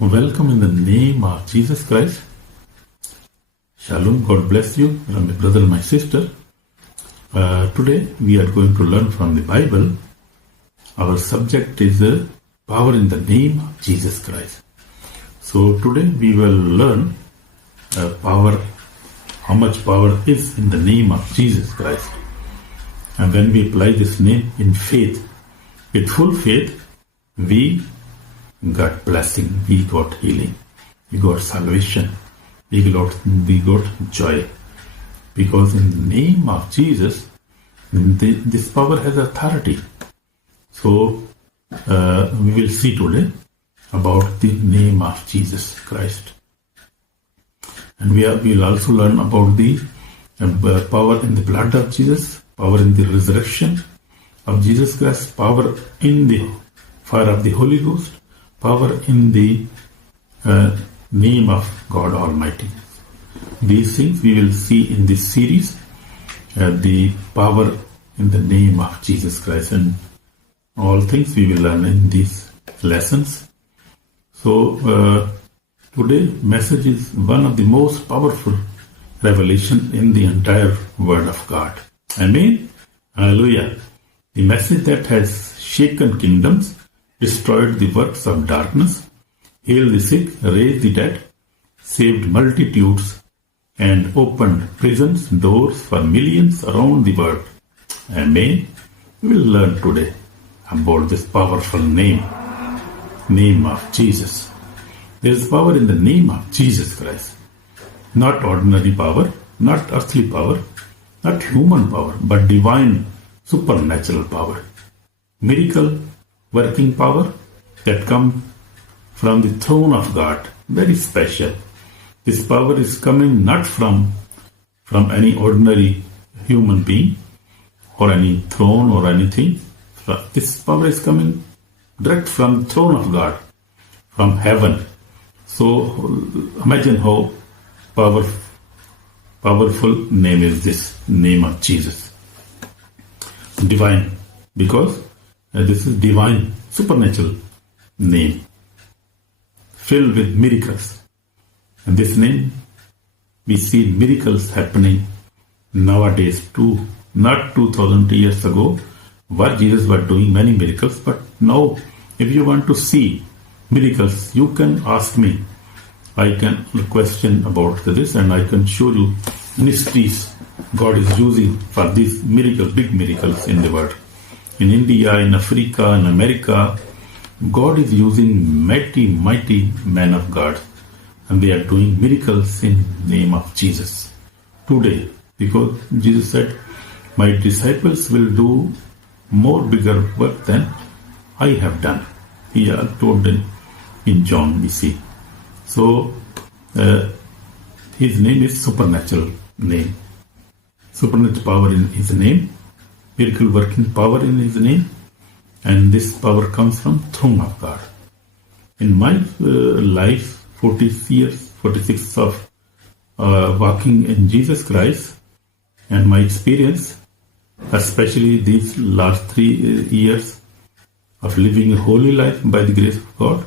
Welcome in the name of Jesus Christ. Shalom, God bless you, my brother and my sister. Today we are going to learn from the Bible. Our subject is power in the name of Jesus Christ. So today we will learn power, how much power is in the name of Jesus Christ. And when we apply this name in faith, with full faith, we got blessing, we got healing, we got salvation, we got joy. Because in the name of Jesus, this power has authority. So we will see today about the name of Jesus Christ. And we will also learn about the power in the blood of Jesus, power in the resurrection of Jesus Christ, power in the fire of the Holy Ghost, power in the name of God Almighty. These things we will see in this series, the power in the name of Jesus Christ, and all things we will learn in these lessons. So today's message is one of the most powerful revelation in the entire Word of God. Amen. Hallelujah. The message that has shaken kingdoms, destroyed the works of darkness, healed the sick, raised the dead, saved multitudes, and opened prisons doors for millions around the world. Amen. We will learn today about this powerful name of Jesus. There is power in the name of Jesus Christ. Not ordinary power, not earthly power, not human power, but divine, supernatural power. Miracle working power that comes from the throne of God. Very special. This power is coming not from any ordinary human being or any throne or anything. This power is coming direct from the throne of God, from heaven. So imagine how powerful name is this, name of Jesus. Divine, because this is divine, supernatural name, filled with miracles. And this name, we see miracles happening nowadays too. Not 2000 years ago, what Jesus was doing many miracles, but now if you want to see miracles, you can ask me. I can question about this and I can show you mysteries God is using for these miracles, big miracles in the world. In India, in Africa, in America, God is using mighty men of God, and they are doing miracles in the name of Jesus today. Because Jesus said, my disciples will do more bigger work than I have done. He told in John we see. So his name is supernatural name. Supernatural power in his name, miracle working power in his name, and this power comes from throne of God. In my life, 46 of walking in Jesus Christ, and my experience, especially these last 3 years of living a holy life by the grace of God,